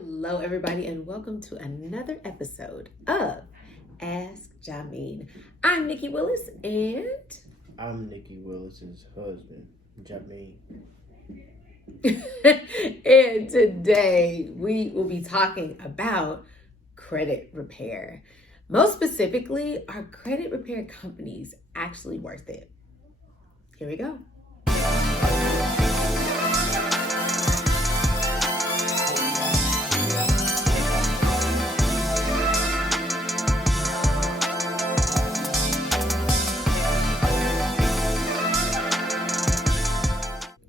Hello, everybody, and welcome to another episode of Ask Jameen. I'm Nicci Willis, and I'm Nicci Willis's husband, Jameen. and today we will be talking about credit repair. Most specifically, are credit repair companies actually worth it? Here we go.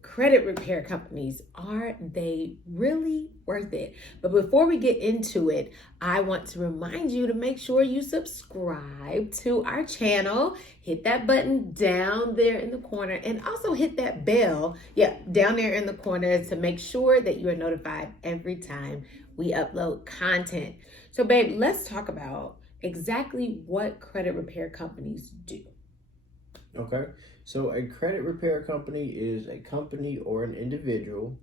Credit repair companies, are they really worth it? But before we get into it, I want to remind you to make sure you subscribe to our channel. Hit that button down there in the corner and also hit that bell, down there in the corner to make sure that you are notified every time we upload content. So babe, let's talk about exactly what credit repair companies do. Okay, so a credit repair company is a company or an individual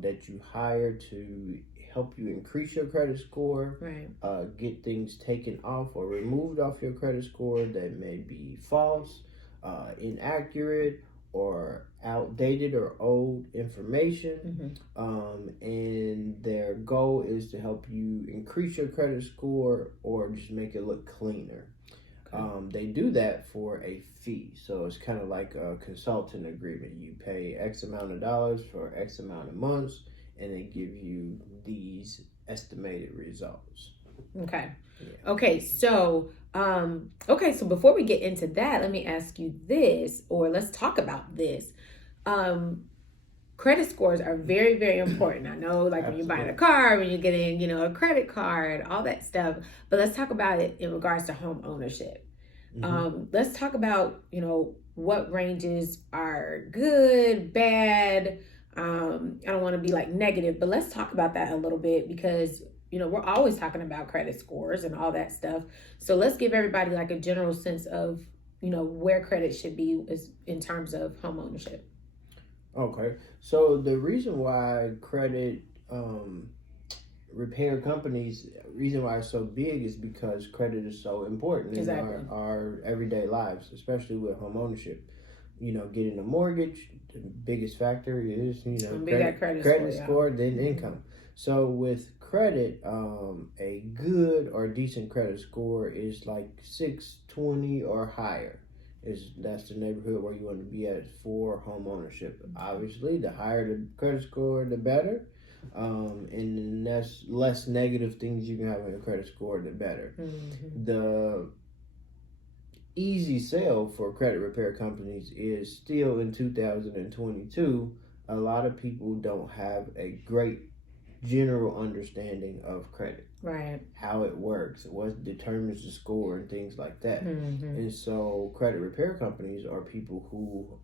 that you hire to help you increase your credit score, Right. Get things taken off or removed off your credit score that may be false, inaccurate, or outdated or old information. And their goal is to help you increase your credit score or just make it look cleaner. They do that for a fee. So it's kind of like a consultant agreement. You pay X amount of dollars for X amount of months, and they give you these estimated results. Okay. Yeah. Okay. So before we get into that, let me ask you this, or let's talk about this. Credit scores are very, very important. I know, like when you're buying a car, when you're getting, a credit card, all that stuff. But let's talk about it in regards to home ownership. Let's talk about, what ranges are good, bad. I don't want to be like negative, but let's talk about that a little bit because, we're always talking about credit scores and all that stuff. So let's give everybody like a general sense of, where credit should be is in terms of home ownership. Okay, so the reason why credit repair companies, reason why it's so big is because credit is so important in our everyday lives, especially with home ownership. Getting a mortgage, the biggest factor is, credit score, then income. So with credit, a good or decent credit score is like 620 or higher. That's the neighborhood where you want to be at for home ownership. Obviously, the higher the credit score, the better. And that's less negative things you can have in a credit score, the better. The easy sell for credit repair companies is still in 2022. A lot of people don't have a great general understanding of credit, right? How it works, what determines the score, and things like that. And so, credit repair companies are people who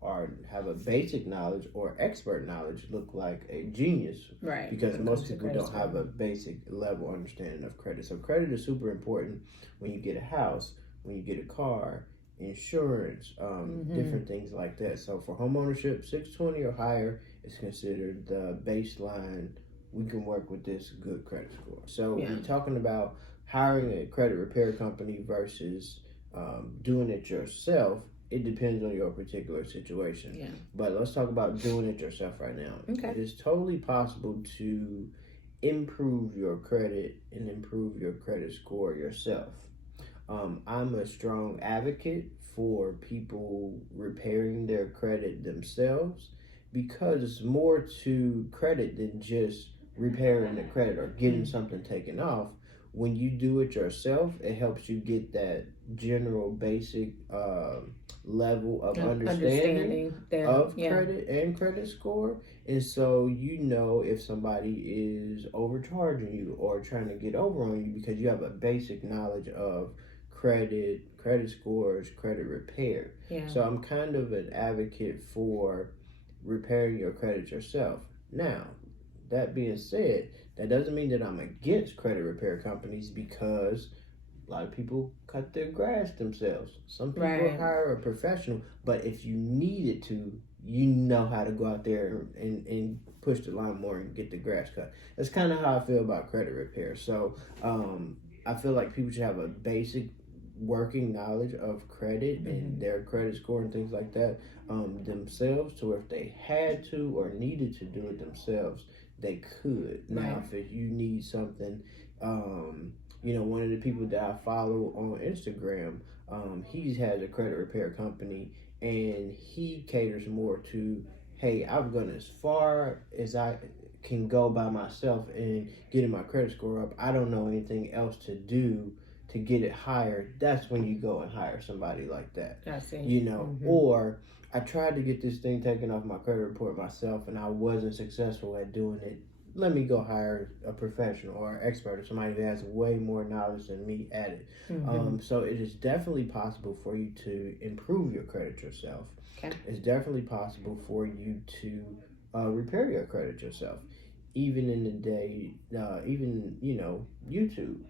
have a basic knowledge or expert knowledge, look like a genius, right? Because most people don't have a basic level understanding of credit. So, credit is super important when you get a house, when you get a car, insurance, different things like that. So, for home ownership, 620 or higher is considered the baseline. We can work with this good credit score. So we're talking about hiring a credit repair company versus doing it yourself. It depends on your particular situation. Yeah. But let's talk about doing it yourself right now. Okay. It is totally possible to improve your credit and improve your credit score yourself. I'm a strong advocate for people repairing their credit themselves because it's more to credit than just repairing the credit or getting something taken off. When you do it yourself, it helps you get that general basic level of understanding of credit and credit score. And so if somebody is overcharging you or trying to get over on you because you have a basic knowledge of credit scores, credit repair. So I'm kind of an advocate for repairing your credit yourself. Now, that being said, that doesn't mean that I'm against credit repair companies because a lot of people cut their grass themselves. Some people hire a professional, but if you needed to you know how to go out there and push the lawnmower and get the grass cut. That's kind of how I feel about credit repair. So I feel like people should have a basic working knowledge of credit and their credit score and things like that themselves, to where if they had to or needed to do it themselves, they could. Now, if you need something, one of the people that I follow on Instagram, he has a credit repair company, and he caters more to, hey, I've gone as far as I can go by myself and getting my credit score up. I don't know anything else to do to get it higher. That's when you go and hire somebody like that. I see. Or I tried to get this thing taken off my credit report myself and I wasn't successful at doing it. Let me go hire a professional or an expert or somebody that has way more knowledge than me at it. So it is definitely possible for you to improve your credit yourself. Okay. It's definitely possible for you to repair your credit yourself. Even in the day, even, YouTube,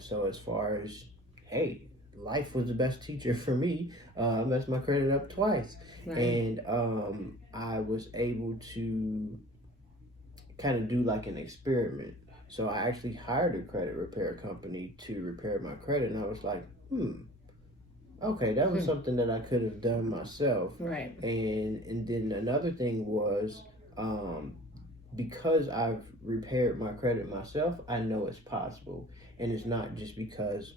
so as far as, hey, life was the best teacher for me. I messed my credit up twice. And I was able to kind of do like an experiment. So I actually hired a credit repair company to repair my credit, and I was like, okay, that was something that I could have done myself. Right. And then another thing was, because I've repaired my credit myself, I know it's possible. And it's not just because,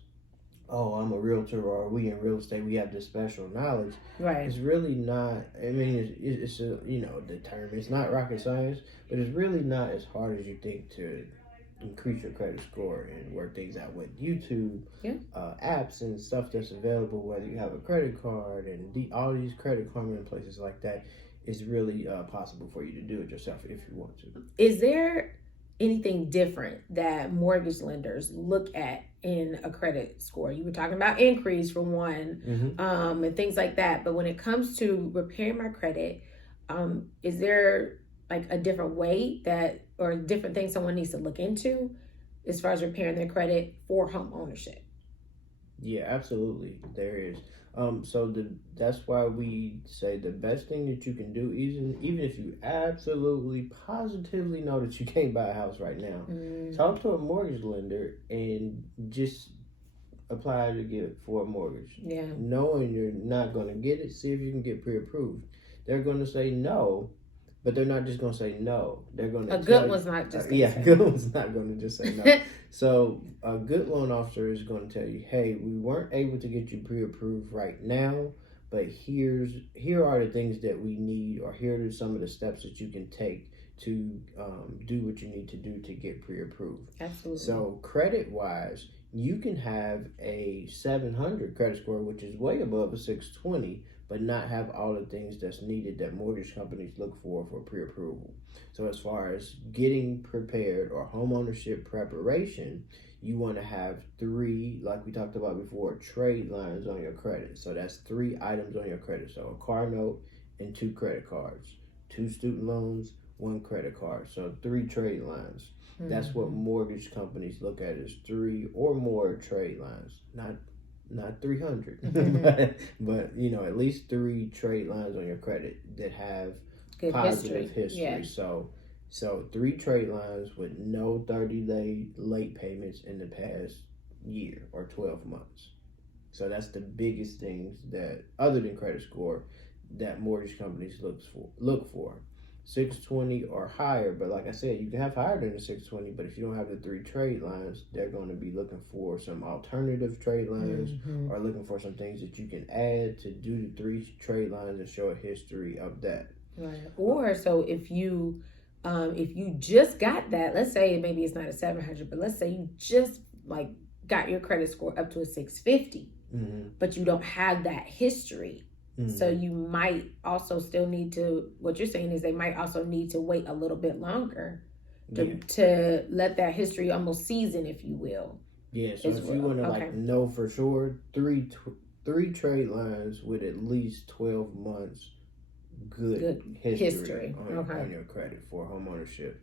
I'm a realtor or we in real estate, we have this special knowledge. Right. It's really not, I mean, it's a, the term, it's not rocket science, but it's really not as hard as you think to increase your credit score and work things out with YouTube, apps and stuff that's available, whether you have a credit card and all these credit karma and places like that. It's really possible for you to do it yourself if you want to. Is there anything different that mortgage lenders look at in a credit score? You were talking about increase for one, and things like that. But when it comes to repairing my credit, is there like a different way or different things someone needs to look into as far as repairing their credit for home ownership? Yeah, absolutely. There is. That's why we say the best thing that you can do, even if you absolutely positively know that you can't buy a house right now, talk to a mortgage lender and just apply to get for a mortgage. Yeah. Knowing you're not going to get it, see if you can get pre-approved. They're going to say no, but they're not just going to say no. They're going to a good one's not just a good one's not going to just say no. So a good loan officer is going to tell you, hey, we weren't able to get you pre-approved right now, but here are the things that we need, or here are some of the steps that you can take to do what you need to do to get pre-approved. Absolutely. So credit-wise, you can have a 700 credit score, which is way above a 620, but not have all the things that's needed that mortgage companies look for pre-approval. So as far as getting prepared or homeownership preparation, you want to have 3, like we talked about before, trade lines on your credit. So that's 3 items on your credit. So a car note and 2 credit cards, 2 student loans, 1 credit card. So 3 trade lines. That's what mortgage companies look at, is 3 or more trade lines, not 300, but at least 3 trade lines on your credit that have good positive history. Yeah. So 3 trade lines with no 30-day late payments in the past year or 12 months. So that's the biggest things that, other than credit score, that mortgage companies look for. 620 or higher, but like I said, you can have higher than the 620, but if you don't have the 3 trade lines, they're going to be looking for some alternative trade lines, or looking for some things that you can add to do the 3 trade lines and show a history of that. Right. Or so if you just got that, let's say maybe it's not a 700, but let's say you just like got your credit score up to a 650, but you don't have that history. So you might also still need to, what you're saying is they might also need to wait a little bit longer to let that history almost season, if you will. Yeah, so if you want to know for sure, 3 trade lines with at least 12 months good history on your credit for homeownership.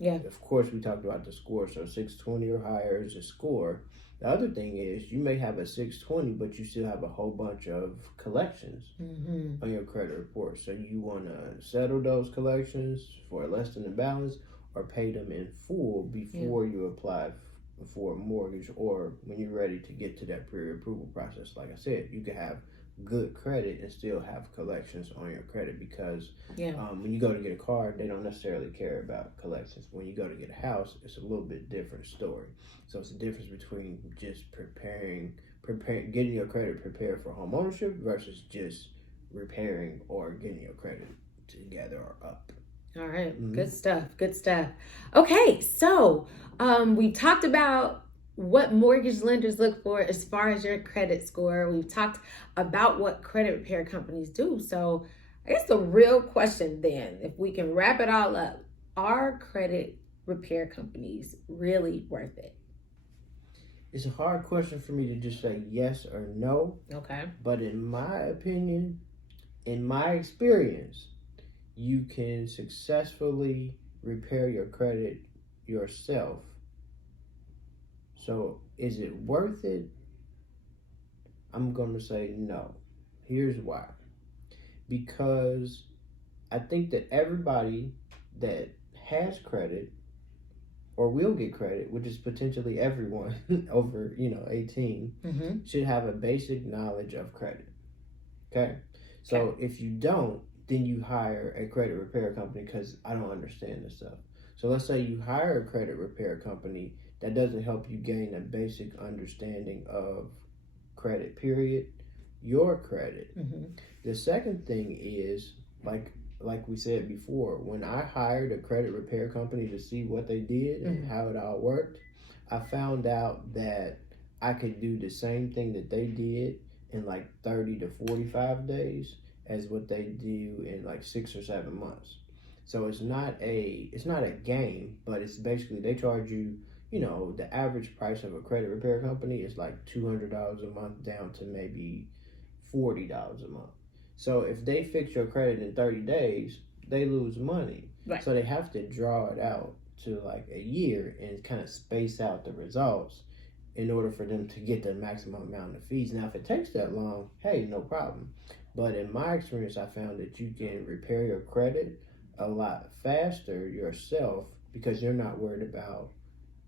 Yeah. Of course, we talked about the score. So 620 or higher is a score. The other thing is you may have a 620, but you still have a whole bunch of collections on your credit report. So you want to settle those collections for less than the balance or pay them in full before you apply for a mortgage, or when you're ready to get to that pre-approval process. Like I said, you can have good credit and still have collections on your credit, because when you go to get a car, they don't necessarily care about collections. When you go to get a house, it's a little bit different story. So it's the difference between just getting your credit prepared for home ownership versus just repairing or getting your credit together or up. All right. Good stuff. Okay, so we talked about what mortgage lenders look for as far as your credit score. We've talked about what credit repair companies do. So I guess the real question then, if we can wrap it all up, are credit repair companies really worth it? It's a hard question for me to just say yes or no. Okay. But in my opinion, in my experience, you can successfully repair your credit yourself. So is it worth it? I'm going to say no. Here's why. Because I think that everybody that has credit or will get credit, which is potentially everyone over 18, should have a basic knowledge of credit. Okay? So if you don't, then you hire a credit repair company, because I don't understand this stuff. So let's say you hire a credit repair company that doesn't help you gain a basic understanding of credit, period, your credit. The second thing is, like we said before, when I hired a credit repair company to see what they did and how it all worked, I found out that I could do the same thing that they did in like 30 to 45 days as what they do in like 6 or 7 months. So it's not a game, but it's basically they charge you, the average price of a credit repair company is like $200 a month down to maybe $40 a month. So if they fix your credit in 30 days, they lose money. Right. So they have to draw it out to like a year and kind of space out the results in order for them to get the maximum amount of fees. Now, if it takes that long, hey, no problem. But in my experience, I found that you can repair your credit a lot faster yourself because you're not worried about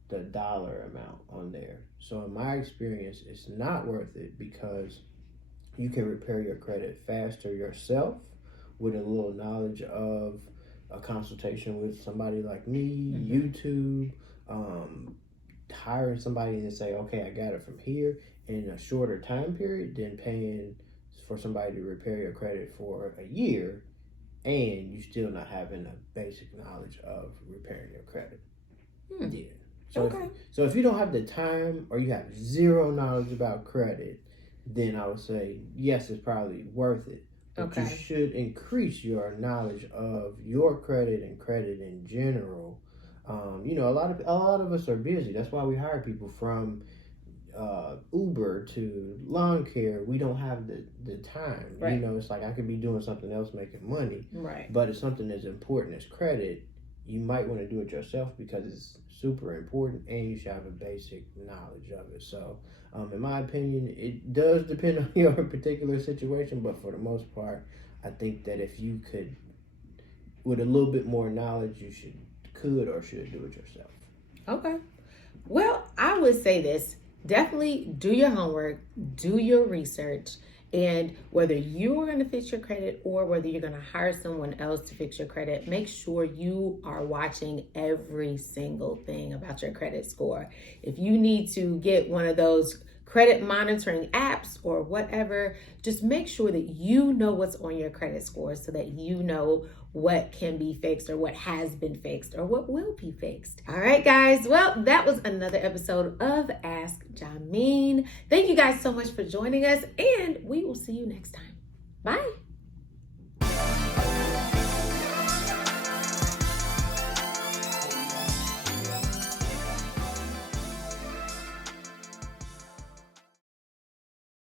the dollar amount on there. So in my experience, it's not worth it because you can repair your credit faster yourself with a little knowledge of a consultation with somebody like me, YouTube, hiring somebody and say, okay, I got it from here in a shorter time period than paying for somebody to repair your credit for a year and you still not having a basic knowledge of repairing your credit. Yeah. So if you don't have the time or you have zero knowledge about credit, then I would say, yes, it's probably worth it. But you should increase your knowledge of your credit and credit in general. A lot of us are busy. That's why we hire people from Uber to lawn care. We don't have the time. Right. It's like I could be doing something else making money. Right. But it's something as important as credit. You might want to do it yourself because it's super important and you should have a basic knowledge of it. So, in my opinion, it does depend on your particular situation, but for the most part, I think that if you could, with a little bit more knowledge, you could or should do it yourself. Okay. Well, I would say this. Definitely do your homework, do your research, and whether you are going to fix your credit or whether you're going to hire someone else to fix your credit, make sure you are watching every single thing about your credit score. If you need to get one of those credit monitoring apps or whatever, just make sure that you know what's on your credit score so that you know what can be fixed or what has been fixed or what will be fixed. All right, guys. Well, that was another episode of Ask Jameen. Thank you guys so much for joining us, and we will see you next time. Bye.